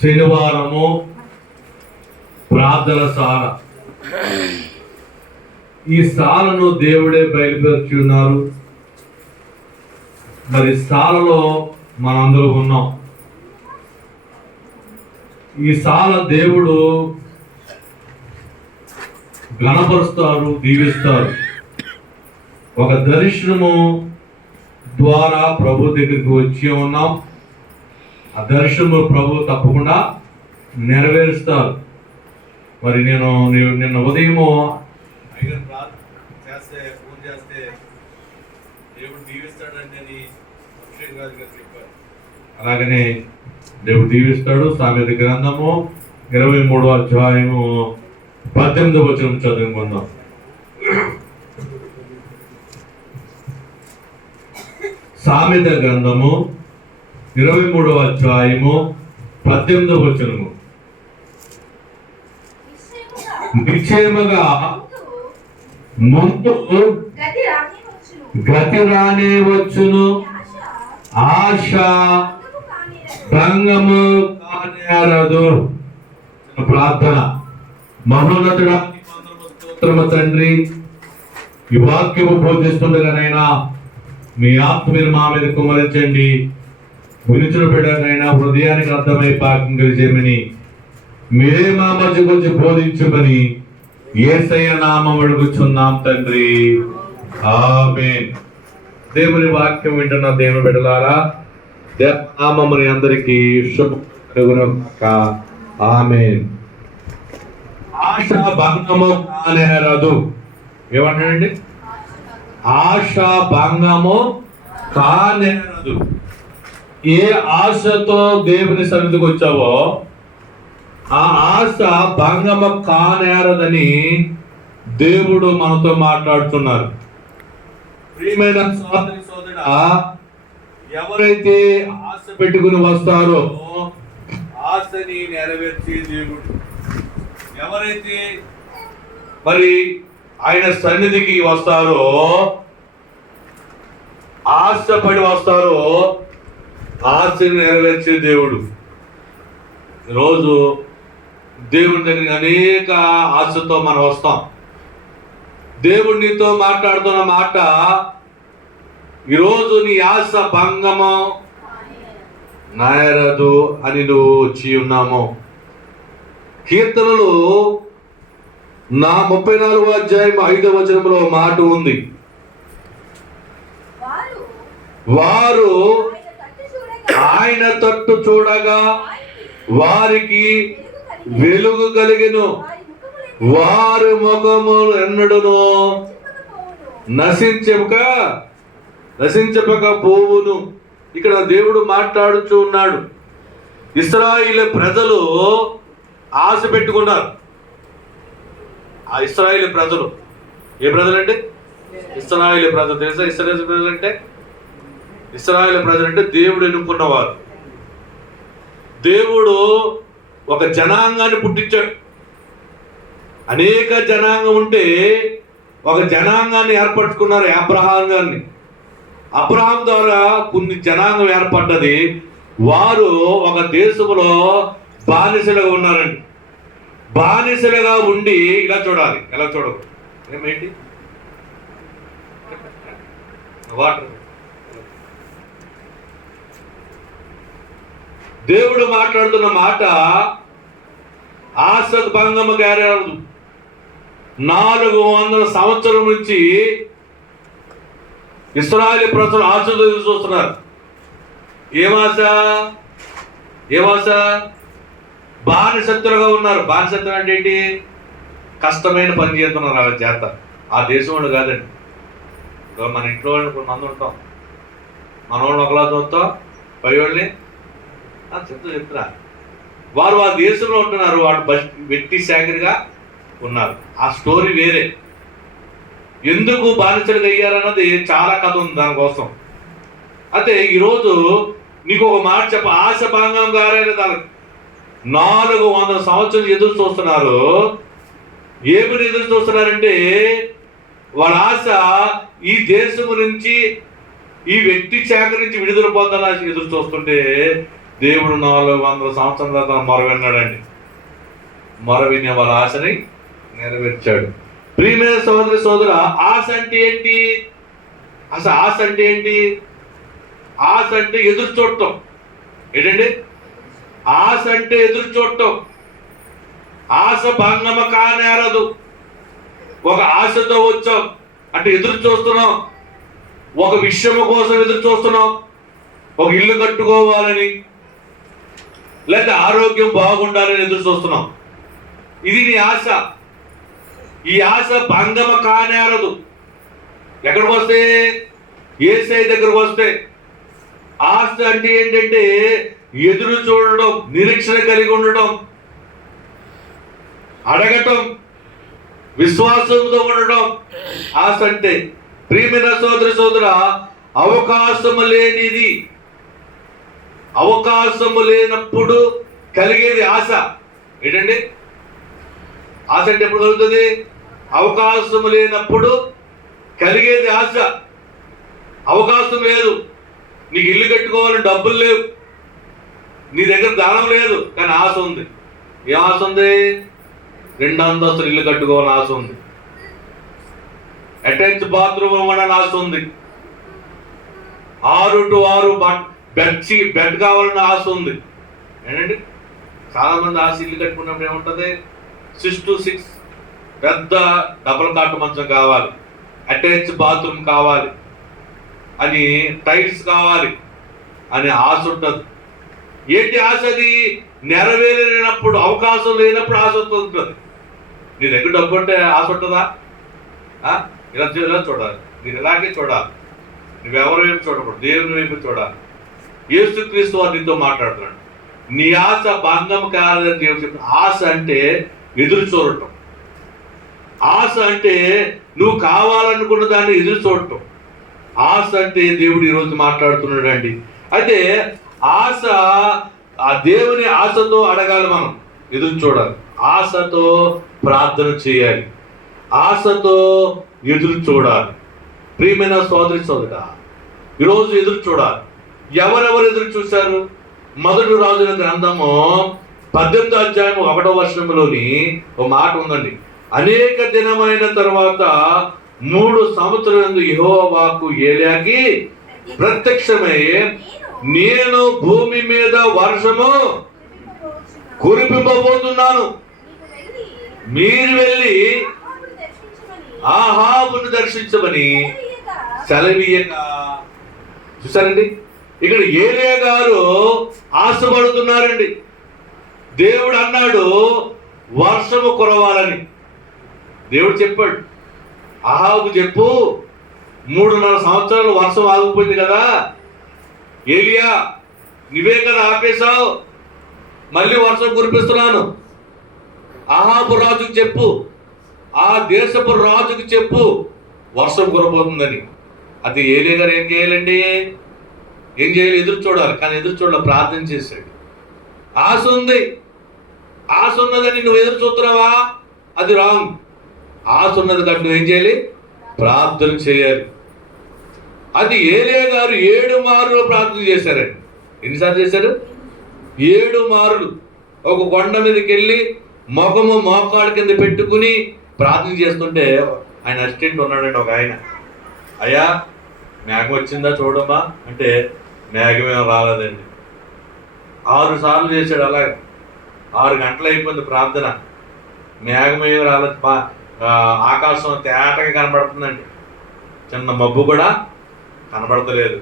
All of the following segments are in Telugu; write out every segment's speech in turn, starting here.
శనివారము ప్రార్థన సాల. ఈ సాలను దేవుడే బయలుపరిచి ఉన్నారు. మరి సాలలో మనందరూ ఉన్నాం. ఈ సాల దేవుడు ఘనపరుస్తారు, దీవిస్తారు. ఒక దర్శనము ద్వారా ప్రభు దగ్గరికి వచ్చి ఉన్నాం. ఆ దర్శనము ప్రభు తప్పకుండా నెరవేరుస్తారు. మరి నేను నిన్న ఉదయము ఫోన్ చేస్తే దేవుడు దీవిస్తాడండి అని అభిషేక్ రాజు గారు చెప్పారు. అలాగనే దేవుడు దీవిస్తాడు. సామెత గ్రంథము 23వ అధ్యాయము 18వ వచనం చదువుకుందాం. సామెత గ్రంథము 23వ అధ్యాయము 18వ వచనము. నిశ్చయముగా ముందు గతి రానే వచ్చును, ఆశ భంగము కానేరదు. ప్రార్థన. మహోన్నతుడా తండ్రి, ఈ వాక్యము బోధిస్తుండగానైనా మీ ఆత్మీయులు మా మీద కుమరించండి. వినిచిన బిడ్డనైనా హృదయానికి అర్థమై పాకం కలిసేమని మీరే మా మధ్య గురించి బోధించమని యేసయ్య నామం అడుగుచున్నాం తండ్రి. ఆమేన్. దేవుని వాక్యం వింటున్న దేవుని బిడ్డలారా, నామముని అందరికీ శుభం కలుగునుగాక. ఆమేన్. ఆశ భంగము కానేరదు. ఏమంటాడండి? ఆశ భంగము కానేరదు. ఏ ఆశతో దేవుని సన్నిధికి వచ్చావో ఆ ఆశ భంగము కానేరదని దేవుడు మనతో మాట్లాడుతున్నారు. ప్రియమైన సోదరి సోదరుడా, ఎవరైతే ఆశ పెట్టుకుని వస్తారో ఆశని నెరవేర్చే దేవుడు. ఎవరైతే మరి ఆయన సన్నిధికి వస్తారో, ఆశపడి వస్తారో ఆశని నెరవేర్చే దేవుడు. ఈరోజు దేవుడి దగ్గరికి అనేక ఆశతో మనం వస్తాం. దేవుడు నీతో మాట్లాడుతున్న మాట, ఈరోజు నీ ఆశ భంగము నేరదు అని నువ్వు వచ్చి ఉన్నాము. కీర్తనలు 34వ అధ్యాయం 5వ వచనంలో మాట ఉంది. వారు ఆయన తట్టు చూడగా వారికి వెలుగు కలిగెను, వారి ముఖములు ఎన్నడును నశించక పోవును. ఇక్కడ దేవుడు మాట్లాడుచూ ఉన్నాడు. ఇశ్రాయేలు ప్రజలు ఆశ పెట్టుకున్నారు. ఆ ఇశ్రాయేలు ప్రజలు ఏ ప్రజలంటే? ఇశ్రాయేలు ప్రజలు. తెలుసా ఇశ్రాయేలు ప్రజలు అంటే? ఇశ్రాయేలు ప్రజలు అంటే దేవుడు ఎన్నుకున్నవారు. దేవుడు ఒక జనాంగాన్ని పుట్టించాడు. అనేక జనాంగం ఉంటే ఒక జనాంగాన్ని ఏర్పరచుకున్నారు, అబ్రహాం గారిని. అబ్రహాం ద్వారా కొన్ని జనాంగం ఏర్పడ్డది. వారు ఒక దేశంలో బానిసలుగా ఉన్నారండి. బానిసలుగా ఉండి ఇలా చూడాలి, ఎలా చూడదు. ఏమేంటి వాటర్. దేవుడు మాట్లాడుతున్న మాట ఆశ భంగము గారేరదు. 400 సంవత్సరం నుంచి ఇశ్రాయేలు ప్రజలు ఆశతో చూస్తున్నారు. ఏమాశ? బానిసత్తులుగా ఉన్నారు. బానిసత్వం అంటే ఏంటి? కష్టమైన పని చేస్తున్నారు వాళ్ళ చేత. ఆ దేశం వాళ్ళు కాదండి. మన ఇంట్లో వాళ్ళు కొంతమంది ఉంటాం, మన వాళ్ళు ఒకలా చూస్తాం, పై వాళ్ళని చెప్తున్నా. వారు ఆ దేశంలో ఉంటున్నారు, వాడు వ్యక్తి శాఖరిగా ఉన్నారు. ఆ స్టోరీ వేరే. ఎందుకు బానిసలుగా అయ్యారన్నది చాలా కథ ఉంది దానికోసం. అయితే ఈరోజు నీకు ఒక మాట చెప్ప. ఆశ భంగం గారైన 400 సంవత్సరాలు ఎదురు చూస్తున్నారు. ఏమని ఎదురు చూస్తున్నారంటే వాళ్ళ ఆశ ఈ దేశము నుంచి, ఈ వ్యక్తి శాఖ నుంచి విడుదల పొందాలని ఎదురు చూస్తుంటే దేవుడు 400 సంవత్సరాల తర్వాత మొర విన్నాడండి. మొర వినే వాళ్ళ ఆశని నెరవేర్చాడు. ప్రియమైన సోదరి సోదర, ఆశ అంటే ఏంటి? అసలు ఆశ అంటే ఏంటి? ఆశ అంటే ఎదురు చూడటం. ఏంటండి ఆశ అంటే? ఎదురు చూడటం. ఆశ భంగమ కానేరదు. ఒక ఆశతో వచ్చాం అంటే ఎదురు చూస్తున్నాం, ఒక విషయము కోసం ఎదురు చూస్తున్నాం, ఒక ఇల్లు కట్టుకోవాలని, లేకపోతే ఆరోగ్యం బాగుండాలని ఎదురు చూస్తున్నాం. ఇది నీ ఆశ. ఈ ఆశ భంగమ కానేరదు. ఎక్కడికి వస్తే? యేసయ్య దగ్గరకు వస్తే. ఆశ అంటే ఏంటంటే ఎదురు చూడడం, నిరీక్షణ కలిగి ఉండడం, అడగటం, విశ్వాసంతో ఉండడం ఆశ అంటే. ప్రియమైన సోదరి సోదర, అవకాశము లేనిది, అవకాశము లేనప్పుడు కలిగేది ఆశ. ఏంటండి ఆశ అంటే? ఎప్పుడు కలుగుతుంది? అవకాశము లేనప్పుడు కలిగేది ఆశ. అవకాశం లేదు, నీకు ఇల్లు కట్టుకోవాలని డబ్బులు లేవు, నీ దగ్గర ధనం లేదు, కానీ ఆశ ఉంది. ఏం ఆశ ఉంది? 2 అంతస్తులు ఇల్లు కట్టుకోవాలని ఆశ ఉంది. అటాచ్ బాత్రూమ్ ఇవ్వాలని ఆశ ఉంది. 6 to 6 బెడ్ కావాలని ఆశ ఉంది. ఏంటండి చాలా మంది ఆశ ఇల్లు కట్టుకున్నప్పుడు ఏముంటుంది? 6 to 6 పెద్ద డబుల్ కాట్ మంచం కావాలి, అటాచ్ బాత్రూమ్ కావాలి అని, టైల్స్ కావాలి అని ఆశ ఉంటుంది. ఏంటి ఆశ? అది నెరవేరినప్పుడు, అవకాశం లేనప్పుడు ఆశ ఉంటుంది. నీ దగ్గర డబ్బు ఉంటే ఆశ ఉంటుందా? ఇలా చూడాలి, మీరు ఇలాగే చూడాలి. నువ్వెవరి వైపు చూడకూడదు, దేవుని వైపు చూడాలి. యేసుక్రీస్తు వారు నీతో మాట్లాడుతున్నాడు. నీ ఆశ భంగం కాదని దేవుడు చెప్పిన. ఆశ అంటే ఎదురు చూడటం. ఆశ అంటే నువ్వు కావాలనుకున్న దాన్ని ఎదురు చూడటం. ఆశ అంటే దేవుడు ఈరోజు మాట్లాడుతున్నాడు అండి. అయితే ఆశ, ఆ దేవుని ఆశతో అడగాలి, మనం ఎదురు చూడాలి, ఆశతో ప్రార్థన చేయాలి, ఆశతో ఎదురు చూడాలి. ప్రియమైన సోదరి సోదర, ఈరోజు ఎదురు చూడాలి. ఎవరెవరు ఎదురు చూశారు? 1 రాజుల గ్రంథము 18వ అధ్యాయం 1వ వచనంలోని ఒక మాట ఉందండి. అనేక దినమైన తర్వాత 3 సంవత్సరాలు యెహోవా వాక్కు ఏలియాకి ప్రత్యక్షమై, నేను భూమి మీద వర్షము కురిపింపబోతున్నాను, మీరు వెళ్ళి ఆహాబును దర్శించమని సెలవీయగా. చూసారండి, ఇక్కడ ఏలియా గారు ఆశపడుతున్నారండి. దేవుడు అన్నాడు వర్షము కురవాలని. దేవుడు చెప్పాడు, ఆహాబు చెప్పు, 3.5 సంవత్సరాలు వర్షం ఆగిపోయింది కదా, ఏలియా నువ్వే కదా ఆపేశావు, మళ్ళీ వర్షం కురిపిస్తున్నాను. ఆహాబు రాజుకు చెప్పు, ఆ దేశపు రాజుకు చెప్పు, వర్షం కురబోతుందని. అది ఏలియా గారు ఏం చేయాలండి? ఏం చేయాలి? ఎదురు చూడాలి. కానీ ఎదురు చూడాలి, ప్రార్థన చేశాడు. ఆశ ఉంది, ఆశ ఉన్నదని నువ్వు ఎదురు చూస్తున్నావా? అది రాంగ్. ఆశ ఉన్నది కాబట్టి నువ్వు ఏం చేయాలి? ప్రార్థన చేయాలి. అది ఏలియా గారు 7 మార్లు ప్రార్థన చేశారండి. ఎన్నిసార్లు చేశారు? 7 మార్లు. ఒక కొండ మీదకి వెళ్ళి ముఖము మోకాళ్ళ కింద పెట్టుకుని ప్రార్థన చేస్తుంటే ఆయన అసిస్టెంట్ ఉన్నాడండి, ఒక ఆయన. అయ్యా మేఘం వచ్చిందా చూడమ్మా అంటే మేఘమేం రాలేదండి. 6 సార్లు చేశాడు. అలాగే 6 గంటలు అయిపోయింది ప్రార్థన, మేఘమేం రాలేదు. ఆకాశం తేటగా కనబడుతుందండి, చిన్న మబ్బు కూడా కనబడతలేదు.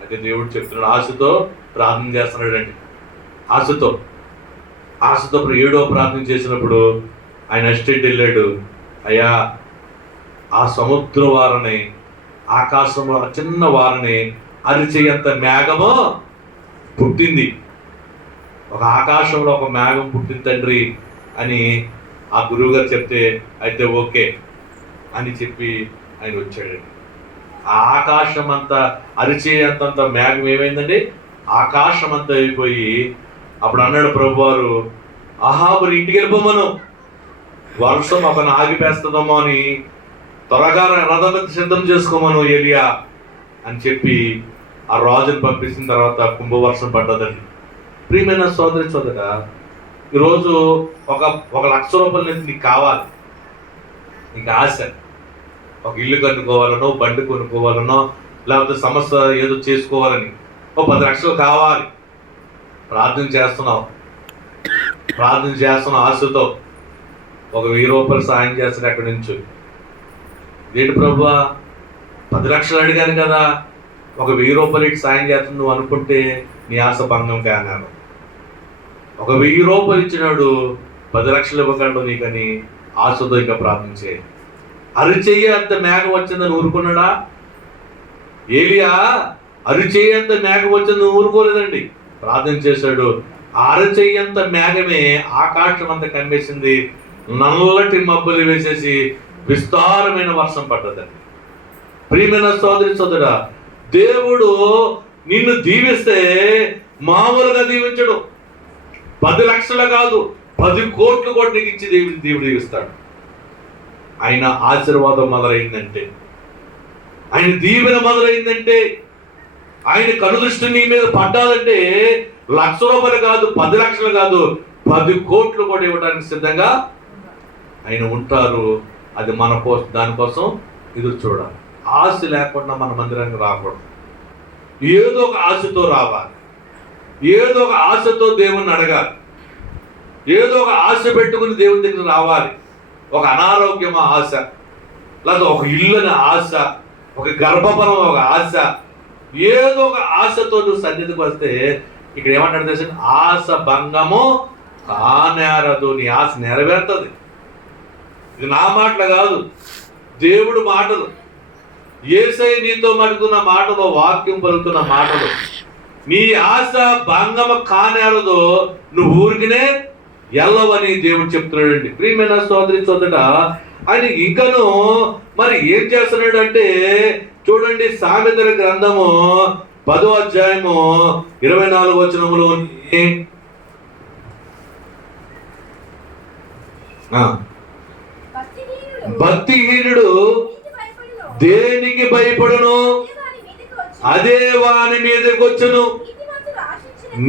అయితే దేవుడు చెప్తున్నాడు, ఆశతో ప్రార్థన చేస్తున్నాడు అండి. ఆశతో 7వ ప్రార్థన చేసినప్పుడు ఆయన అసిస్టెంట్ వెళ్ళాడు. అయ్యా ఆ సముద్ర వారని, ఆకాశంలో చిన్న వారని అరిచేంత మేఘము పుట్టింది, ఒక ఆకాశంలో ఒక మేఘం పుట్టింది తండ్రి అని ఆ గురువు గారు చెప్తే, అయితే ఓకే అని చెప్పి ఆయన వచ్చాడండి. ఆ ఆకాశం అంతా అరిచేంత మేఘం ఏమైందండి? ఆకాశం అంతా అయిపోయి, అప్పుడు అన్నాడు ప్రభువారు, ఆహాబుని ఇంటికి వెళ్ళిపోమను, వర్షం అతను ఆగిపేస్తుందమ్మో అని, త్వరగా రథం సిద్ధం చేసుకోమను ఏలియా అని చెప్పి ఆ రాజుని పంపించిన తర్వాత కుంభవర్షం పడ్డదండి. ప్రియమైన సోదరి సోదరా, ఈరోజు ఒక ₹1,00,000 నీకు కావాలి, నీకు ఆశ, ఒక ఇల్లు కట్టుకోవాలనో, బండి కొనుక్కోవాలనో, లేకపోతే సమస్య ఏదో చేసుకోవాలని ఒక 10 లక్షలు కావాలి. ప్రార్థన చేస్తున్నావు ఆశతో, ఒక ₹1,000 సాయం చేస్తాడు అక్కడి నుంచి. ఏంటి ప్రభువా, 10 లక్షలు అడిగాను కదా, ఒక ₹1,000 సాయం చేస్తుంది నువ్వు అనుకుంటే నీ ఆశ భంగం కానాను. ఒక ₹1,000 ఇచ్చినాడు, 10 లక్షలు ఇవ్వగలడు నీకని ఆశతో ఇంకా ప్రార్థించే. అరిచెయ్యి అంత మేఘం వచ్చిందని ఊరుకున్నాడా? ఏలియా అరిచెయ్యంత మేఘం వచ్చిందని ఊరుకోలేదండి, ప్రార్థన చేశాడు. అరచెయ్యంత మేఘమే ఆకాశం అంతా కమ్మేసింది, నల్లటి మబ్బులు వేసేసి విస్తారమైన వర్షం పడ్డదండి. ప్రియమైన సోదరి సోదరా, దేవుడు నిన్ను దీవిస్తే మామూలుగా దీవించడు. 10 లక్షలు కాదు, 10 కోట్లు కూడా నీకు ఇచ్చి దేవుడు దీవిస్తాడు. ఆయన ఆశీర్వాదం మొదలైందంటే, ఆయన దీవెన మొదలైందంటే, ఆయన కనుదృష్టి నీ మీద పడ్డాదంటే ₹1,00,000 కాదు, 10 లక్షలు కాదు, 10 కోట్లు కూడా ఇవ్వడానికి సిద్ధంగా ఆయన ఉంటారు. అది మన కోసం, దానికోసం ఎదురు చూడాలి. ఆశ లేకుండా మన మందిరానికి రాకూడదు. ఏదో ఒక ఆశతో రావాలి, ఏదో ఒక ఆశతో దేవుణ్ణి అడగాలి, ఏదో ఒక ఆశ పెట్టుకుని దేవుని దగ్గర రావాలి. ఒక అనారోగ్యమా ఆశ, లేదా ఒక ఇల్లుని ఆశ, ఒక గర్భఫలం ఒక ఆశ, ఏదో ఒక ఆశతో నువ్వు సన్నిధికి వస్తే ఇక్కడ ఏమంటాడు తెలుసు, ఆశ భంగము కానేరదు. నీ ఆశ నెరవేరుతుంది. ఇది నా మాటలు కాదు, దేవుడు మాటలు. యేసయ్య నీతో పలుకున్న మాటలు, వాక్యం పలుకుతున్న మాటలు. నీ ఆశ భంగము కానేరదు, నువ్వు ఊరికినే ఎల్లవని దేవుడు చెప్తున్నాడండి. ప్రియమైన సోదరి సోదర, ఆయన ఇంకను మరి ఏం చేస్తున్నాడు అంటే చూడండి, సామెతల గ్రంథము 10వ అధ్యాయము 24వ వచనములో భక్తిహీనుడు దేనికి భయపడును, అదే వాని మీదకి వచ్చును.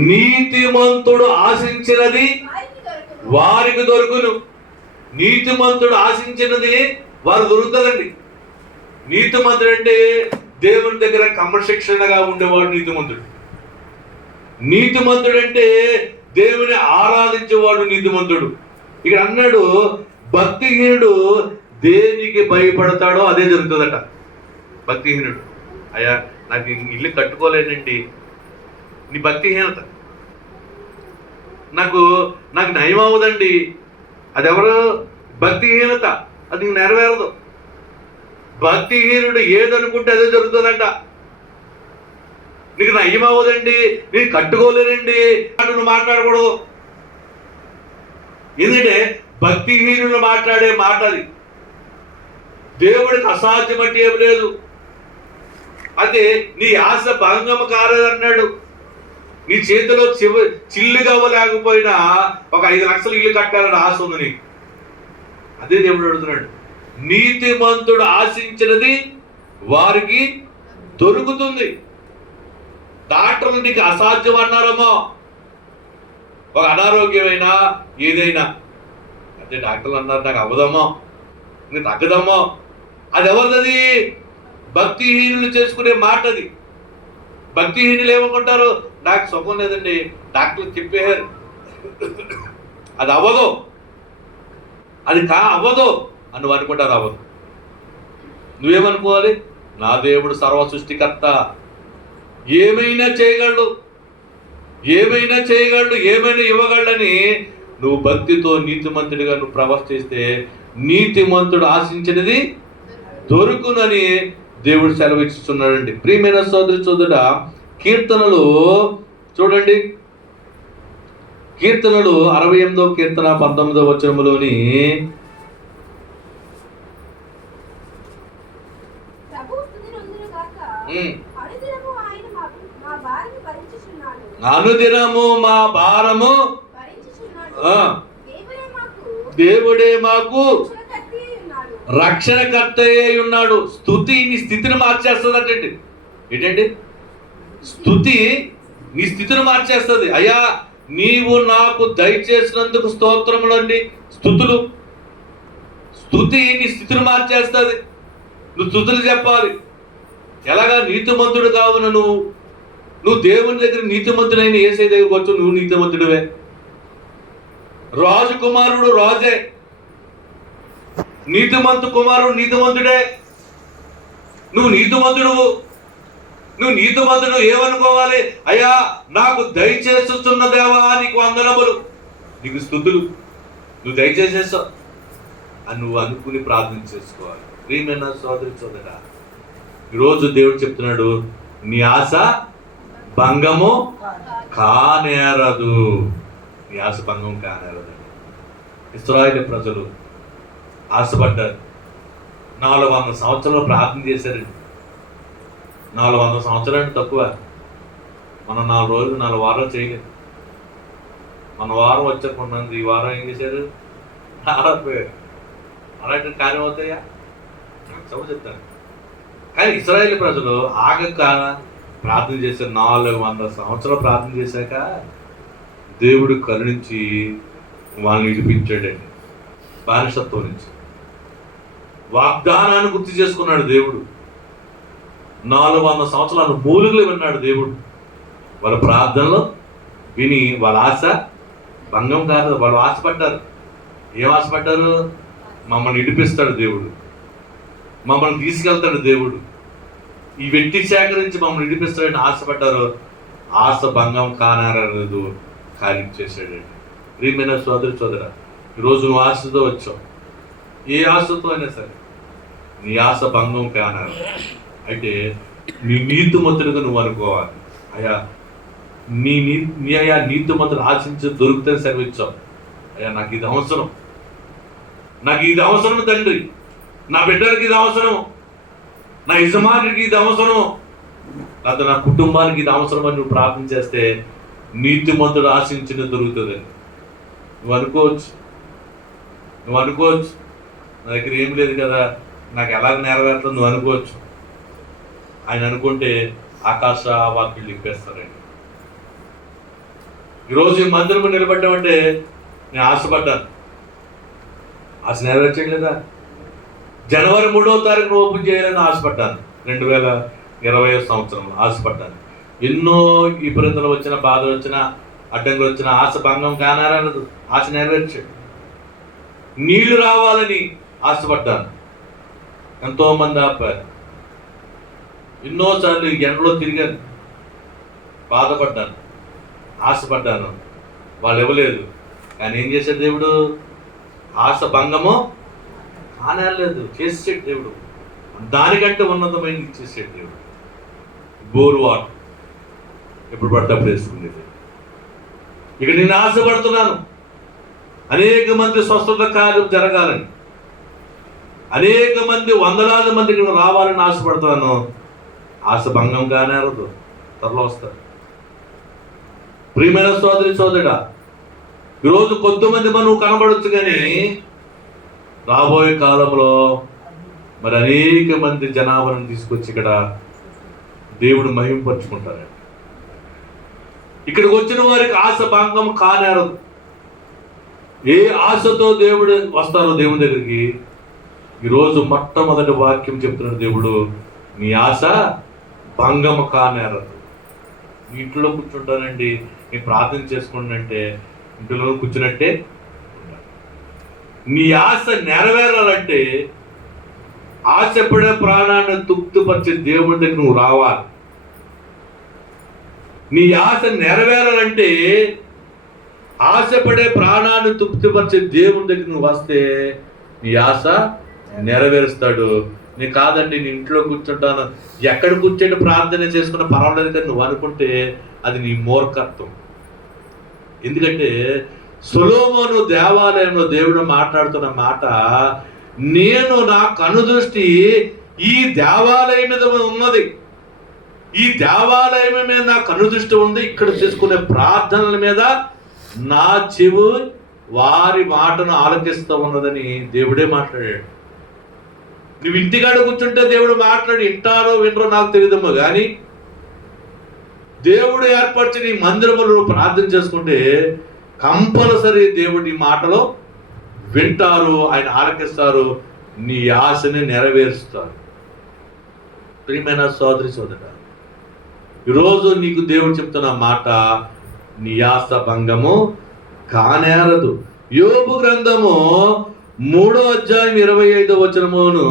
నీతిమంతుడు ఆశించినది వారికి దొరుకును. నీతిమంతుడు ఆశించినది వారు దొరుకుతుందండి. నీతిమంతుడు అంటే దేవుని దగ్గర క్రమశిక్షణగా ఉండేవాడు నీతిమంతుడు. నీతిమంతుడు అంటే దేవుని ఆరాధించేవాడు నీతిమంతుడు. ఇక్కడ అన్నాడు, భక్తిహీనుడు దేనికి భయపడతాడో అదే జరుగుతుందట. భక్తిహీనుడు, అయ్యా నాకు ఇల్లు కట్టుకోలేనండి, నీ భక్తిహీనత. నాకు నయం అవ్వదండి, అది ఎవరు? భక్తిహీనత. అది నీకు నెరవేరదు. భక్తిహీనుడు ఏదనుకుంటే అదే జరుగుతుందంట. నీకు నయం అవ్వదండి, నేను కట్టుకోలేనండి నువ్వు మాట్లాడకూడదు. ఎందుకంటే భక్తిహీనులు మాట్లాడే మాట అది. దేవుడికి అసాధ్యం అంటే ఏం లేదు. అదే నీ ఆశ భంగము కాలేదన్నాడు. నీ చేతిలో చిల్లుగా లేకపోయినా ఒక 5 లక్షలు ఇల్లు కట్టాలని ఆశ ఉంది నీకు. అదే దేవుడు అడుగుతున్నాడు, నీతిమంతుడు ఆశించినది వారికి దొరుకుతుంది. డాక్టర్లు నీకు అసాధ్యం అన్నారమ్మో, ఒక అనారోగ్యమైనా ఏదైనా, అదే డాక్టర్లు అన్నారు నాకు అవ్వదమ్మో, నీకు తగ్గదమ్మో, అది ఎవరిది? భక్తిహీనులు చేసుకునే మాట అది. భక్తిహీనులు ఏమనుకుంటారు, నాకు సుఖం లేదండి, డాక్టర్లు చెప్పారు, అది అవ్వదు, అది అవ్వదు అని నువ్వు అనుకుంటారు. అవ్వదు. నువ్వేమనుకోవాలి, నా దేవుడు సర్వ సృష్టికర్త, ఏమైనా చేయగలడు, ఏమైనా ఇవ్వగలడని నువ్వు భక్తితో నీతిమంతుడిగా నువ్వు ప్రవర్తిస్తే నీతిమంతుడు ఆశించినది దొరుకునని దేవుడు సెలవిస్తున్నాడండి. ప్రియమైన సోదరి సోదరుడ, కీర్తనలు చూడండి, కీర్తనలు 68వ కీర్తన 19వ వచనములోని అనుదినము మా భారము దేవుడే మాకు రక్షణకర్త అయి ఉన్నాడు. స్తుతి నీ స్థితిని మార్చేస్తుందటండి. ఏంటండి స్తుతి? నీ స్థితిని మార్చేస్తుంది. అయ్యా నీవు నాకు దయచేసినందుకు స్తోత్రములండి. స్తుతులు, స్తుతి నీ స్థితిని మార్చేస్తుంది. నువ్వు స్తుతులు చెప్పాలి. ఎలాగా? నీతిమంతుడు కావున నువ్వు దేవుని దగ్గర నీతిమంతుడైన యేసయ్య దగ్గరకు వచ్చు, నువ్వు నీతిమంతుడివే. రాజు కుమారుడు రాజే, నీతిమంతు కుమారుడు నీతిమంతుడే. నువ్వు నీతిమంతుడు ఏమనుకోవాలి? అయ్యా, నాకు దయచేస్తున్న దేవా నీకు వందనములు, నీకు స్తుతులు, నువ్వు దయచేసేస్తావు అని నువ్వు అనుకుని ప్రార్థన చేసుకోవాలి. ప్రియమైన సోదరి సోదరా, ఈరోజు దేవుడు చెప్తున్నాడు, నీ ఆశ భంగము కానేరదు. నీ ఆశ భంగం కానేరదు. ఇశ్రాయేలు ప్రజలు ఆశపడ్డారు. 400 సంవత్సరాలు ప్రార్థన చేశారండి. 400 సంవత్సరాలు తక్కువ. మనం 4 రోజులు 4 వారాలు చేయలేదు. మన వారం వచ్చాకున్నది. ఈ వారం ఏం చేశారు? ఆడపోయారు. అలాంటి కార్యం అవుతాయా? చెప్తాను. కానీ ఇశ్రాయేలు ప్రజలు ఆగక ప్రార్థన చేశారు. 400 సంవత్సరాలు ప్రార్థన చేశాక దేవుడు కరుణించి వాళ్ళని విడిపించాడండి బానిసత్వం నుంచి. వాగ్దానాన్ని గుర్తు చేసుకున్నాడు దేవుడు. 400 సంవత్సరాలు మూలుగులు విన్నాడు దేవుడు. వాళ్ళ ప్రార్థనలో విని వాళ్ళ ఆశ భంగం కాదు. వాళ్ళు ఆశపడ్డారు. ఏం ఆశపడ్డారు? మమ్మల్ని విడిపిస్తాడు దేవుడు, మమ్మల్ని తీసుకెళ్తాడు దేవుడు, ఈ వెట్టి సేకరించి మమ్మల్ని విడిపిస్తాడని ఆశపడ్డారు. ఆశ భంగం కానారలేదు, కార్యం చేశాడండి. ప్రియమైన సోదరి సోదర, ఈరోజు నువ్వు ఆశతో వచ్చావు. ఏ ఆశతో అయినా సరే నీ ఆశ భంగం కానారు. అయితే నీ నీతిమంతుడిగా నువ్వు అనుకోవాలి. అయ్యా, నీ అయ్యా నీతిమంతుడు ఆశించి దొరికితే సెలవిచ్చావు. అయ్యా, నాకు ఇది అవసరం, నాకు ఇది అవసరం తండ్రి, నా బిడ్డలకి ఇది అవసరం, నా యజమానికి ఇది అవసరం, లేదా నా కుటుంబానికి ఇది అవసరం అని నువ్వు ప్రార్థన చేస్తే నీతిమంతుడు ఆశించిన దొరుకుతుందని నువ్వు అనుకోవచ్చు. నా దగ్గర ఏం లేదు కదా, నాకు ఎలా నెరవేరుతుంది నువ్వు అనుకోవచ్చు. ఆయన అనుకుంటే ఆకాశ వాక్యులు లింపేస్తారండి. ఈరోజు ఈ మందిరం నిలబడ్డామంటే నేను ఆశపడ్డాను. ఆశ నెరవేర్చలేదా? జనవరి 3వ తారీఖున ఓపెన్ చేయాలని ఆశపడ్డాను. 2020 సంవత్సరంలో ఆశపడ్డాను. ఎన్నో విపరీతలు వచ్చిన, బాధలు వచ్చిన, అడ్డంకులు వచ్చిన ఆశ భంగం కానారనదు. ఆశ నెరవేర్చాడు. నీళ్లు రావాలని ఆశపడ్డాను. ఎంతోమంది ఆపారు. ఎన్నోసార్లు ఎండలో తిరిగాను, బాధపడ్డాను, ఆశపడ్డాను, వాళ్ళు ఇవ్వలేదు. కానీ ఏం చేశాడు దేవుడు? ఆశ భంగము కానేరలేదు, చేసేసాడు దేవుడు. దానికంటే ఉన్నతమైన ఇచ్చేసాడు దేవుడు. బోర్ వాటర్ ఎప్పుడు పడితే అప్పుడు వేసుకునేది. ఇక నేను ఆశపడుతున్నాను అనేక మంది స్వస్థత కార్యం జరగాలని, అనేక మంది, వందలాది మంది ఇక్కడ రావాలని ఆశపడుతున్నాను. ఆశ భంగం కానేరదు, త్వరలో వస్తారు. ప్రియమైన సోదరి సోదరుడా, ఈరోజు కొద్దిమంది మనం కనబడవచ్చు, కానీ రాబోయే కాలంలో మరి అనేక మంది జనాభాను తీసుకొచ్చి ఇక్కడ దేవుడు మహింపరుచుకుంటారు. ఇక్కడికి వచ్చిన వారికి ఆశ భంగం కానేరదు. ఏ ఆశతో దేవుడు వస్తారో దేవుని దగ్గరికి, ఈరోజు మొట్టమొదటి వాక్యం చెప్తున్న దేవుడు, నీ ఆశ భంగం కానేరదు. మీ ఇంట్లో కూర్చుంటానండి, నేను ప్రార్థన చేసుకుంటానంటే ఇంట్లో కూర్చున్నట్టే. నీ ఆశ నెరవేరాలంటే ఆశపడే ప్రాణాన్ని తృప్తిపరిచే దేవుని దగ్గర నువ్వు రావాలి. నీ ఆశ నెరవేరాలంటే ఆశపడే ప్రాణాన్ని తృప్తిపరిచే దేవుని దగ్గర నువ్వు వస్తే నీ ఆశ నెరవేరుస్తాడు. నీ కాదండి, నేను ఇంట్లో కూర్చుంటాను, ఎక్కడ కూర్చొని ప్రార్థన చేసుకున్న పర్వాలేదు కానీ నువ్వు అనుకుంటే అది నీ మూర్ఖత్వం. ఎందుకంటే సొలొమోను దేవాలయంలో దేవుడు మాట్లాడుతున్న మాట, నేను నా కనుదృష్టి ఈ దేవాలయం మీద ఉన్నది, ఈ దేవాలయం మీద నా కనుదృష్టి ఉంది, ఇక్కడ చేసుకునే ప్రార్థనల మీద నా చెవు వారి మాటను ఆలకిస్తూ ఉన్నదని దేవుడే మాట్లాడాడు. నువ్వు ఇంటికాడ కూర్చుంటే దేవుడు మాట్లాడి వింటారో వినరో నాకు తెలియదమ్మా, కానీ దేవుడు ఏర్పరిచిన ఈ మందిరములు ప్రార్థన చేసుకుంటే కంపల్సరీ దేవుడి మాటలో వింటారు, ఆయన ఆలకిస్తారు, నీ ఆశని నెరవేరుస్తారు. ప్రియమైన సోదరి సోదర, ఈరోజు నీకు దేవుడు చెప్తున్న మాట, నీ ఆశ భంగము కానేరదు. యోబు గ్రంథము 3వ అధ్యాయం 25వ వచనమును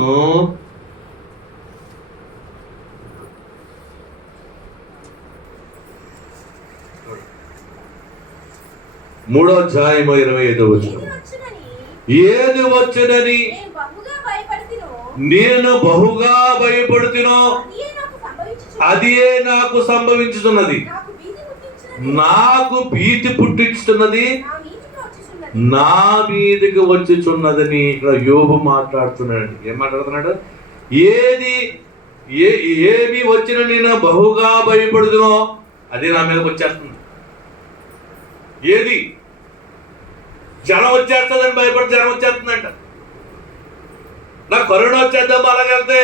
3వ అధ్యాయము 25వ వచనం, ఏది వచ్చునని నేను బహుగా భయపడుతునో అదే నాకు సంభవించుతున్నది, నాకు భీతి పుట్టించుతున్నది, నా మీదకి వచ్చుచున్నదని ఇక్కడ యోబు మాట్లాడుతున్నాడు. ఏం మాట్లాడుతున్నాడు? ఏమి వచ్చిన నేను బహుగా భయపడుతునో అదే నా మీదకి వచ్చేస్తుంది. ఏది జనం వచ్చేస్తుందని భయపడి జనం వచ్చేస్తుందంట. నాకు కరోనా వచ్చేద్దాం అలాగెళ్తే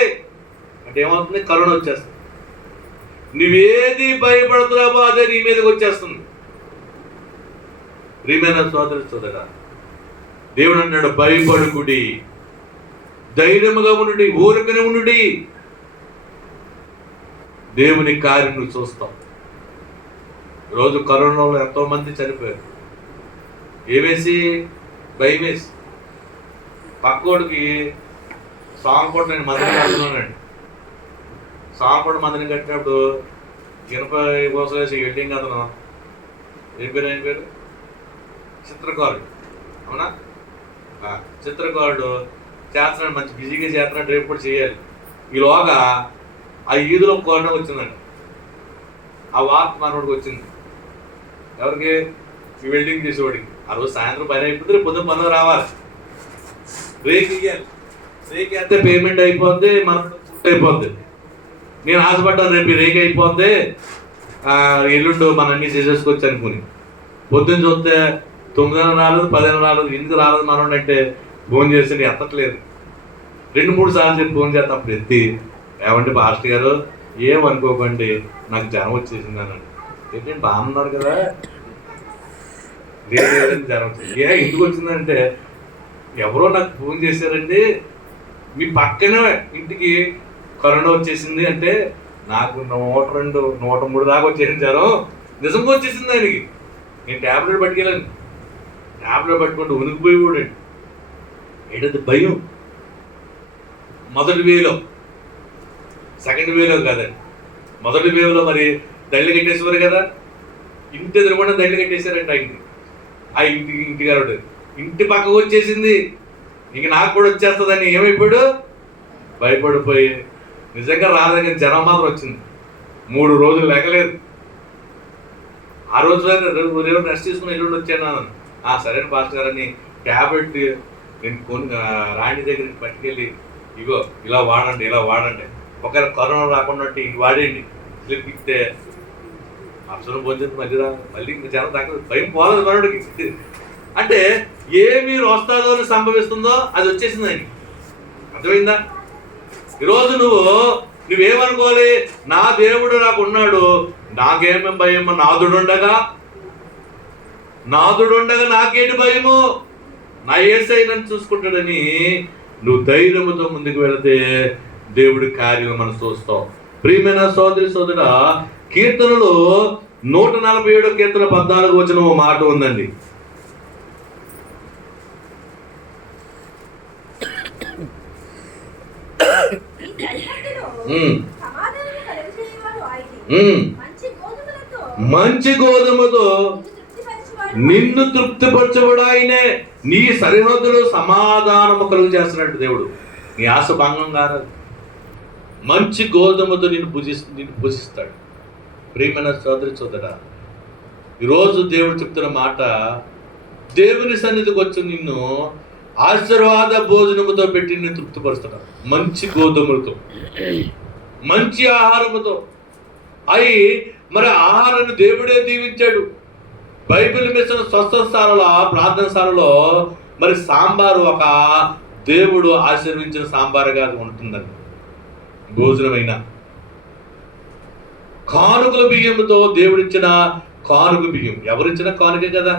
అంటే ఏమవుతుంది? కరోనా వచ్చేస్తుంది. నువ్వేది భయపడుతున్నావో అదే నీ మీదకి వచ్చేస్తుంది. ప్రియమైన సోదరి సోదరా, దేవుడు అన్నాడు, భయపడుకుడి, ధైర్యముగా ఉండుడి, ఊరకనే ఉండుడి, దేవుని కార్యం నువ్వు చూస్తావు. రోజు కరోనాలో ఎంతో మంది చనిపోయారు. ఏమేసి? భయం వేసి. పక్కోడికి సాంకోట నేను మందిని కడుతున్నానండి. సాంకోట మందిని కట్టినప్పుడు ఇనప కోసం వేసి వెల్డింగ్ అతను ఏం పేరు చిత్రకారుడు, అవునా? చిత్రకారుడు చేస్తున్నాడు, మంచి బిజీగా చేస్తున్నాడు, రేపు కూడా చేయాలి. ఈలోగా ఆ ఈదులో కరోనా వచ్చిందండి. ఆ వార్త మనోడికి వచ్చింది. ఎవరికి? ఈ వెల్డింగ్ చేసేవాడికి. ఆ రోజు సాయంత్రం పని అయిపోతే రేపు పొద్దున్న పనులు రావాలి, రేక్ ఇవ్వాలి. రేక్ వేస్తే పేమెంట్ అయిపోద్ది, మనోడు అయిపోద్ది. నేను ఆశపడ్డాను రేపు రేక్ అయిపోద్ది, ఎల్లుండు మన అన్ని చేసేసుకోవచ్చు అనుకుని. పొద్దున్న చూస్తే 9 రాలేదు, 10 రాలేదు. ఎందుకు రాలేదు మనోడు అంటే ఫోన్ చేసి ఎత్తట్లేదు. 2-3 సార్లు చెప్పి ఫోన్ చేస్తాను. అప్పుడు ఎత్తి, ఏమంటే పాస్టర్ గారు ఏమనుకోకండి, నాకు జ్వరం వచ్చేసింది అన్నాడు. ఏంటంటే బాగున్నారు కదా, లేదు జ్వరం వచ్చింది. ఎందుకు వచ్చిందంటే ఎవరో నాకు ఫోన్ చేశారండి, మీ పక్కనే ఇంటికి కరోనా వచ్చేసింది అంటే నాకు 102, 103 దాకా వచ్చేసింది జ్వరం. నిజంగా వచ్చేసింది ఆయనకి. నేను ట్యాబ్లెట్ పట్టుకెళ్ళాను. ట్యాబ్లెట్ పట్టుకుంటూ ఉనికిపోయి కూడా ఏంటది భయం. మొదటి వేలో, సెకండ్ వేలో కాదండి. మొదటి వేవ్లో మరి దళ్ళు కట్టేసేవారు కదా, ఇంటి ఎదురుకుండా దళ్ళు కట్టేశారంట ఆయనకి. ఆ ఇంటిగారు ఇంటి పక్కకు వచ్చేసింది. ఇంక నాకు కూడా వచ్చేస్తుందని ఏమైపోయాడు? భయపడిపోయి నిజంగా రాదని జనం మాత్రం వచ్చింది. 3 రోజులు లెక్కలేదు. ఆ రోజులో రెస్ట్ తీసుకుని ఎల్లుండి వచ్చాను. సరైన పాస్టర్ గారని ట్యాబ్లెట్ నేను రాణి దగ్గరికి పట్టుకెళ్ళి, ఇగో ఇలా వాడండి, ఇలా వాడండి, ఒకవేళ కరోనా రాకుండా ఇది వాడేయండి, స్లిప్ ఇస్తే అప్సరం పోయింది మధ్యలో మళ్ళీ జనం తగ్గదు. భయం పోలేదు మనోడికి. అంటే ఏమి వస్తుందో సంభవిస్తుందో అది వచ్చేసింది ఆయనకి. అర్థమైందా? ఈరోజు నువ్వేమనుకోవాలి? నా దేవుడు నాకు ఉన్నాడు, నాకేమేం భయము? నాదుడుండగా నాకేంటి భయము? నా యేసయ్య నన్ను చూసుకుంటాడని నువ్వు ధైర్యముతో ముందుకు వెళితే దేవుడి కార్యం మనం చూస్తాం. ప్రియమైన సోదరి సోదరా, కీర్తనలో 147 కీర్తన 14 వచనం మాట ఉందండి. మంచి గోధుమతో నిన్ను తృప్తిపరచబడు ఆయనే, నీ సరిహద్దులో సమాధానము కలుగు చేస్తున్నట్టు దేవుడు. నీ ఆశ భంగం కాదు. మంచి గోధుమతో నిన్ను పూజిస్తాడు. ప్రియమైన సోదరి సోదరా, ఈరోజు దేవుడు చెప్తున్న మాట, దేవుని సన్నిధికి వచ్చి నిన్ను ఆశీర్వాద భోజనముతో పెట్టి నిన్ను తృప్తిపరుస్తున్నాడు. మంచి గోధుమలతో, మంచి ఆహారముతో. అయి మరి ఆహారాన్ని దేవుడే దీవించాడు. బైబిల్ మిషన్ స్వస్థశాలలో, ప్రార్థనశాలలో మరి సాంబారు ఒక దేవుడు ఆశీర్వించిన సాంబారుగా ఉంటుందండి. భోజనమైనా కానుకల బియ్యంతో దేవుడిచ్చిన కానుక బియ్యం. ఎవరిచ్చిన కానుకే కదా.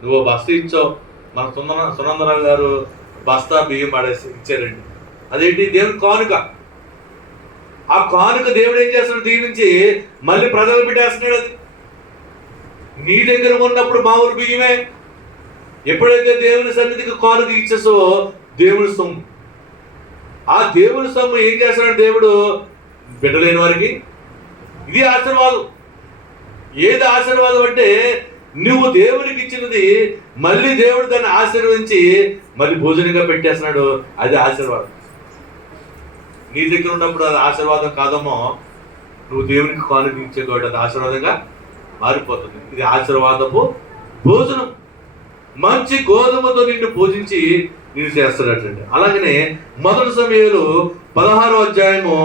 నువ్వు బస్తా ఇచ్చావు, మన సునందరావు గారు బస్తా బియ్యం పడేసి ఇచ్చారండి. అదేంటి? దేవుడి కానుక. ఆ కానుక దేవుడు ఏం చేస్తున్నాడు? దీవించి మళ్ళీ ప్రజలు పెట్టేస్తున్నాడు. అది నీ దగ్గర ఉన్నప్పుడు మామూలు బియ్యమే. ఎప్పుడైతే దేవుని సన్నిధికి కానుక ఇచ్చేసో దేవుడి సొమ్ము. ఆ దేవుడి సొమ్ము ఏం చేస్తున్నాడు దేవుడు? బిడ్డలేని వారికి ఇది ఆశీర్వాదం. ఏది ఆశీర్వాదం అంటే నువ్వు దేవుడికి ఇచ్చినది మళ్ళీ దేవుడు దాన్ని ఆశీర్వదించి మళ్ళీ భోజనంగా పెట్టేస్తున్నాడు. అది ఆశీర్వాదం. నీ దగ్గర ఉన్నప్పుడు అది ఆశీర్వాదం కాదమ్మో, నువ్వు దేవునికి కానుక ఇచ్చే కాబట్టి అది ఆశీర్వాదంగా మారిపోతుంది. ఇది ఆశీర్వాదపు భోజనం. మంచి గోధుమతో నిన్ను పూజించి నేను చేస్తాడటండి. అలాగనే మొదటి సమయంలో 16వ అధ్యాయము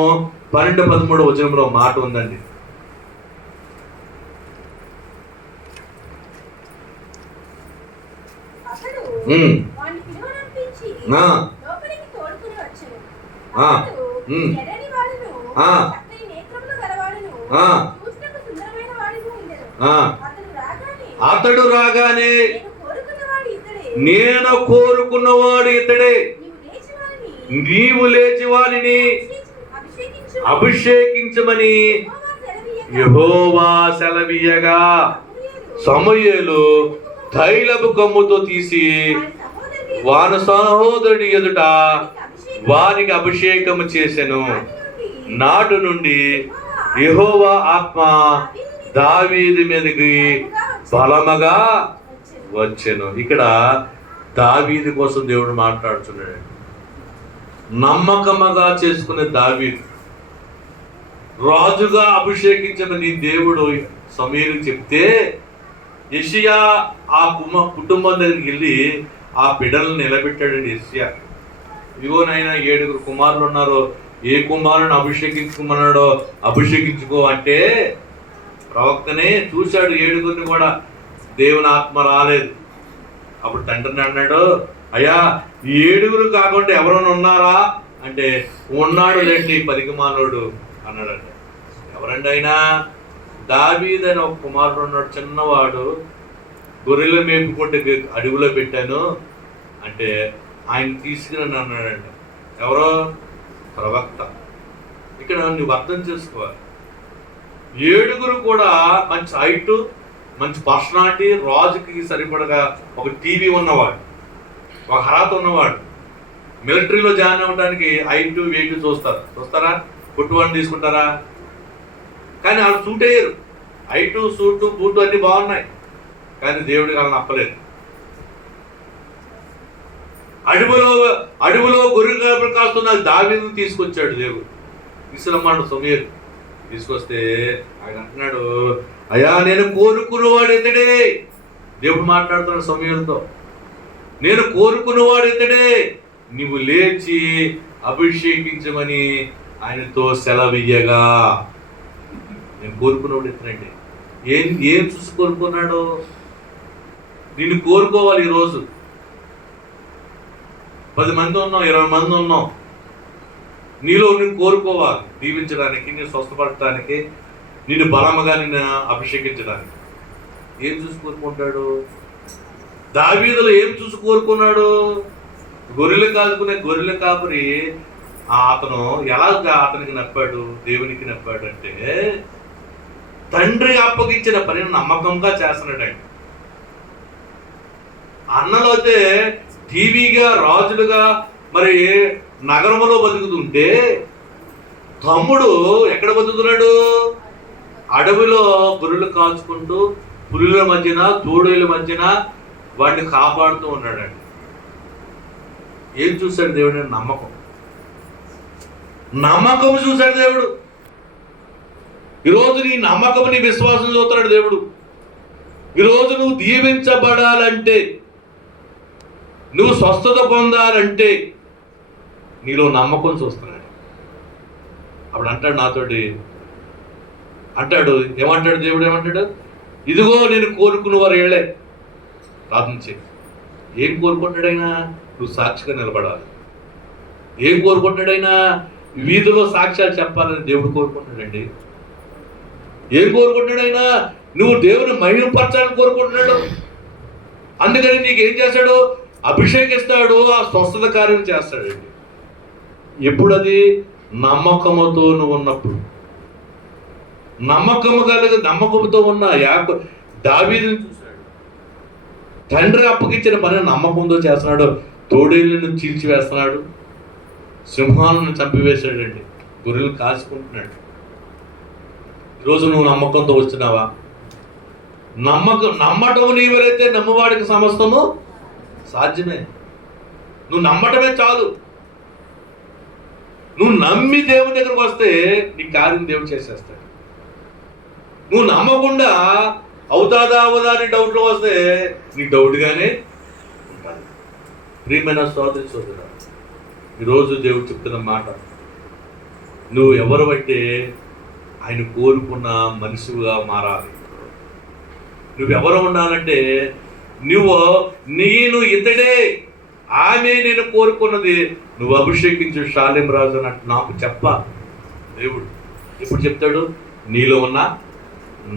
12-13 వచనంలో మాట ఉందండి. అతడు రాగానే నేను కోరుకున్నవాడు ఇతడే, నీవు లేచి వారిని అభిషేకించమని యెహోవా సెలవీయగా సమూయేలు తైలపు కొమ్ముతో తీసి వాని సహోదరుడి ఎదుట వారికి అభిషేకము చేసెను. నాటి నుండి యెహోవా ఆత్మ దావీదు మీదకి బలముగా వచ్చెను. ఇక్కడ దావీదు కోసం దేవుడు మాట్లాడుతున్నాడు. నమ్మకముగా చేసుకునే దావీదు రాజుగా అభిషేకించమని దేవుడు సమూయేలుకు చెప్తే యెషయా ఆ కుటుంబం దగ్గరికి వెళ్ళి ఆ బిడ్డలను నిలబెట్టాడండి. యెషయా, ఇదిగో నాయనా 7 కుమారులు ఉన్నారు, ఏ కుమారుని అభిషేకించుకోమన్నాడో అభిషేకించుకో అంటే ప్రవక్తనే చూశాడు 7 కూడా. దేవుని ఆత్మ రాలేదు. అప్పుడు తండ్రిని అన్నాడు, అయ్యా 7 కాకుండా ఎవరైనా ఉన్నారా అంటే ఉన్నాడు లేండి పనికిమాలోడు అన్నాడండి. ఎవరండి అయినా? దావీదు అని ఒక కుమారుడు ఉన్నాడు, చిన్నవాడు, గొర్రెలు మేపుకుంటే అడవిలో పెట్టాను అంటే ఆయన తీసుకుని అన్నాడండి. ఎవరో? ప్రవక్త. ఇక్కడ నువ్వు అర్థం చేసుకోవాలి, 7 కూడా మంచి హైట్, మంచి పర్సనాలిటీ, రాజుకి సరిపడగా ఒక టీవీ ఉన్నవాడు, ఒక అర్హత ఉన్నవాడు. మిలిటరీలో జాయిన్ అవ్వడానికి హైట్ వెయిట్ చూస్తారా? పుట్టువాడిని తీసుకుంటారా? కానీ వాళ్ళు సూట్ అయ్యారు. హైటు, సూటు, బూటు అన్ని బాగున్నాయి, కానీ దేవుడికి వాళ్ళని అప్పలేదు. అడవిలో గొర్రె కాపరి కాస్తున్న దావీదును తీసుకొచ్చాడు దేవుడు. తీసుకురమ్మాడు సమూయేలు. తీసుకొస్తే ఆయన అంటున్నాడు, అయ్యా నేను కోరుకున్నవాడు ఇతడే. దేవుడు మాట్లాడుతున్నాడు సమూయేలుతో, నేను కోరుకున్నవాడు ఇతడే, నీవు లేచి అభిషేకించమని ఆయనతో సెలవియ్యగా. నేను కోరుకున్నవాడు ఇతనండి. ఏం చూసి కోరుకున్నాడు? నిన్ను కోరుకోవాలి. ఈరోజు 10 మంది ఉన్నాం, 20 మంది ఉన్నాం, నీలో నిన్ను కోరుకోవాలి, దీవించడానికి, నేను స్వస్థపడటానికి, నిన్ను బలముగా నిన్ను అభిషేకించడానికి. ఏం చూసి కోరుకుంటాడు? దావీదులో ఏం చూసి కోరుకున్నాడు? గొర్రెలు కాదుకునే గొర్రెల కాపరి అతను ఎలాగా అతనికి నప్పాడు, దేవునికి నప్పాడు అంటే తండ్రి అప్పగించిన పనిని నమ్మకంగా చేస్తున్నాడండి. అన్నలు అయితే టీవీగా రాజులుగా మరి నగరంలో బతుకుతుంటే తమ్ముడు ఎక్కడ బతుకుతున్నాడు? అడవిలో గొర్రెలు కాల్చుకుంటూ పులుల మధ్యన, తోడేళ్ళ మధ్యన వాడిని కాపాడుతూ ఉన్నాడండి. ఏం చూశాడు దేవుడు? నమ్మకం చూశాడు దేవుడు. ఈరోజు నీ నమ్మకం, నీ విశ్వాసం చూస్తున్నాడు దేవుడు. ఈరోజు నువ్వు దీవించబడాలంటే, నువ్వు స్వస్థత పొందాలంటే నీలో నమ్మకం చూస్తున్నాడు. అప్పుడు అంటాడు నాతోటి, అంటాడు, ఏమంటాడు దేవుడు? ఏమంటాడు? ఇదిగో నేను కోరుకున్న వారు ఏళ్ళే ప్రార్థన చేయి. ఏం కోరుకుంటాడైనా? నువ్వు సాక్షిగా నిలబడాలి. ఏం కోరుకుంటాడైనా? వీధిలో సాక్ష్యాలు చెప్పాలని దేవుడు కోరుకుంటాడండి. ఏం కోరుకుంటున్నాడు ఆయన? నువ్వు దేవుని మహిమపరచాలని కోరుకుంటున్నాడు. అందుకని నీకేం చేస్తాడు? అభిషేకిస్తాడు, ఆ స్వస్థత కార్యం చేస్తాడండి. ఎప్పుడు అది? నమ్మకముతో నువ్వు ఉన్నప్పుడు. నమ్మకంతో ఉన్న దావీదుని చూశాడు. తండ్రి అప్పగించిన పని నమ్మకంతో చేస్తున్నాడు. తోడేళ్ళను చీల్చివేస్తున్నాడు, సింహాలను చంపివేశాడండి, గొర్రెలు కాసుకుంటున్నాడు. ఈరోజు నువ్వు నమ్మకంతో వచ్చినావా? నమ్మటం నీవరైతే నమ్మవాడికి సమస్తము సాధ్యమే. నువ్వు నమ్మటమే చాలు. నువ్వు నమ్మి దేవుని దగ్గరకు వస్తే నీ కార్యం దేవుడు చేసేస్తాడు. నువ్వు నమ్మకుండా అవుతాదా అవదా అని డౌట్లో వస్తే నీ డౌట్గానే ఉంటుంది. ప్రియమైన సోదరి సోదరా, ఈరోజు దేవుడు చెప్తున్న మాట, నువ్వు ఎవరు బట్టే ఆయన కోరుకున్న మనిషిగా మారాలి. నువ్వెవరు ఉండాలంటే, నేను ఇతడే, ఆమె నేను కోరుకున్నది, నువ్వు అభిషేకించు షాలేం రాజు అన్నట్టు నాకు దేవుడు ఎప్పుడు చెప్తాడు? నీలో ఉన్న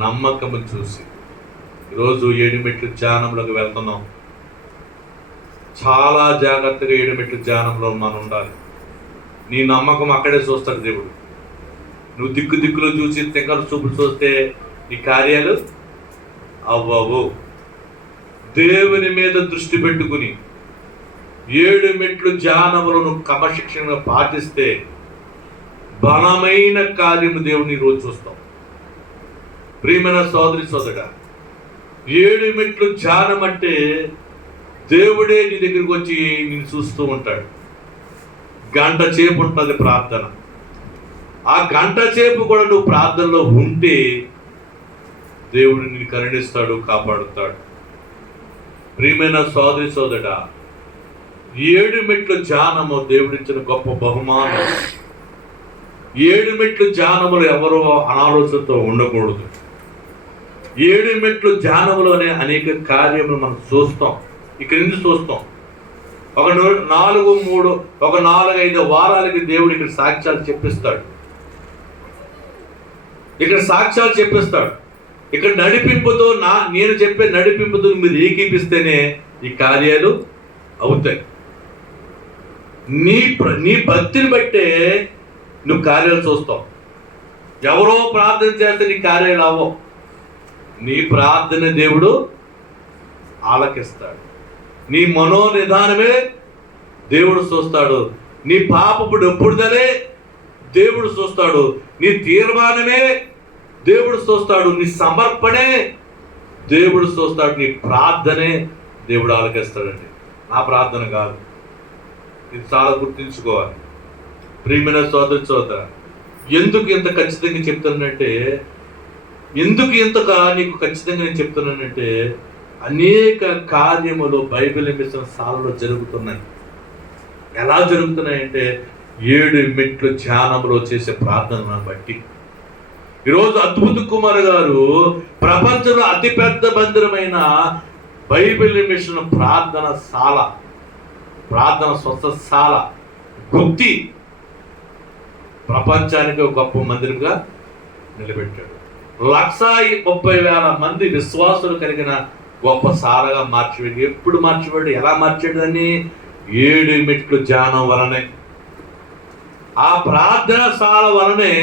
నమ్మకము చూసి. ఈరోజు 7 మెట్లు ధ్యానంలోకి వెళ్తున్నాం. చాలా జాగ్రత్తగా 7 మెట్లు ధ్యానంలో మనం ఉండాలి. నీ నమ్మకం అక్కడే చూస్తాడు దేవుడు. నువ్వు దిక్కులు చూసి తెక్కలు చూపులు చూస్తే నీ కార్యాలు అవ్వవు. దేవుని మీద దృష్టి పెట్టుకుని 7 మెట్లు ధ్యానములను క్రమశిక్షణగా పాటిస్తే బలమైన కార్యము దేవుని ఈరోజు చూస్తాం. ప్రియమైన సోదరి సోదరుడా, 7 మెట్లు ధ్యానం అంటే దేవుడే నీ దగ్గరికి వచ్చి నేను చూస్తూ ఉంటాడు. గంట సేపు ఉంటుంది ప్రార్థన. ఆ గంట సేపు కూడా నువ్వు ప్రార్థనలో ఉంటే దేవుడు నిన్ను కరుణిస్తాడు, కాపాడుతాడు. ప్రియమైన సోదరి సోదరుడా, 7 మెట్లు ధ్యానము దేవుడిచ్చిన గొప్ప బహుమానం. 7 మెట్లు ధ్యానములు ఎవరో అనాలోచనతో ఉండకూడదు. 7 మెట్లు ధ్యానములోనే అనేక కార్యములు మనం చూస్తాం. ఇక్కడి నుంచి చూస్తాం. ఒక 4-5 వారాలకి దేవుడు ఇక్కడ సాక్ష్యాలు చెప్పిస్తాడు. ఇక్కడ నడిపింపుతో నేను చెప్పే నడిపింపుతో మీరు ఏకీపిస్తేనే ఈ కార్యాలు అవుతాయి. నీ భక్తిని బట్టే నువ్వు కార్యాలు చూస్తావు. ఎవరో ప్రార్థన చేస్తే నీ కార్యాలు అవ్వవు. నీ ప్రార్థన దేవుడు ఆలకిస్తాడు. నీ మనోనిధానమే దేవుడు చూస్తాడు. నీ పాపపు డొప్పుడుదలే దేవుడు చూస్తాడు. నీ తీర్మానమే దేవుడు చూస్తాడు. నీ సమర్పణే దేవుడు చూస్తాడు. నీ ప్రార్థనే దేవుడు ఆలకిస్తాడండి. నా ప్రార్థన కాదు. ఇది చాలా గుర్తుంచుకోవాలి. ప్రియమైన సోదరి సోదర, ఎందుకు ఇంత ఖచ్చితంగా చెప్తానంటే, ఎందుకు ఇంతగా నీకు ఖచ్చితంగా నేను చెప్తున్నానంటే, అనేక కార్యములు బైబిల్ మిషన్ సాలలో జరుగుతున్నాయి. ఎలా జరుగుతున్నాయంటే 7 మెట్లు ధ్యానంలో చేసే ప్రార్థనను బట్టి. ఈరోజు అద్భుత కుమార్ గారు ప్రపంచంలో అతిపెద్ద మందిరమైన బైబిల్ మిషన్ ప్రార్థన స్వస్థశాల గుర్తి ప్రపంచానికి ఒక గొప్ప మందిరంగా నిలబెట్టాడు. 130,000 మంది విశ్వాసులు కలిగిన గొప్ప సారగా మార్చివేడు. ఎప్పుడు మార్చివాడు? ఎలా మార్చాడు? అని 7 మెట్లు ధ్యానం వలనే, ఆ ప్రార్థనశాల వలనే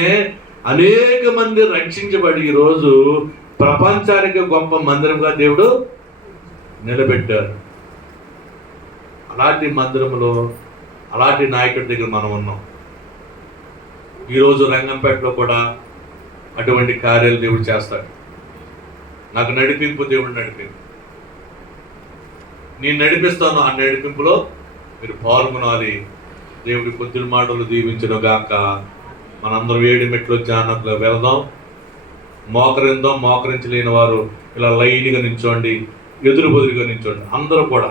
అనేక మంది రక్షించబడి ఈరోజు ప్రపంచానికి గొప్ప మందిరంగా దేవుడు నిలబెట్టారు. అలాంటి మందిరంలో అలాంటి నాయకుడి దగ్గర మనం ఉన్నాం. ఈరోజు రంగంపేటలో కూడా అటువంటి కార్యాలు దేవుడు చేస్తాడు. నాకు నడిపింపు దేవుడు నడిపింపు. నేను నడిపిస్తాను. ఆ నడిపింపులో మీరు పాల్గొనాలి. దేవుడి కొద్ది మాటలు దీవించను గాక. మనందరం 7 మెట్లు ధ్యానంలో వెళ్దాం. మోకరిందాం. మోకరించలేని వారు ఇలా లైన్గా నించోండి, ఎదురు బదులుగా నించోండి. అందరూ కూడా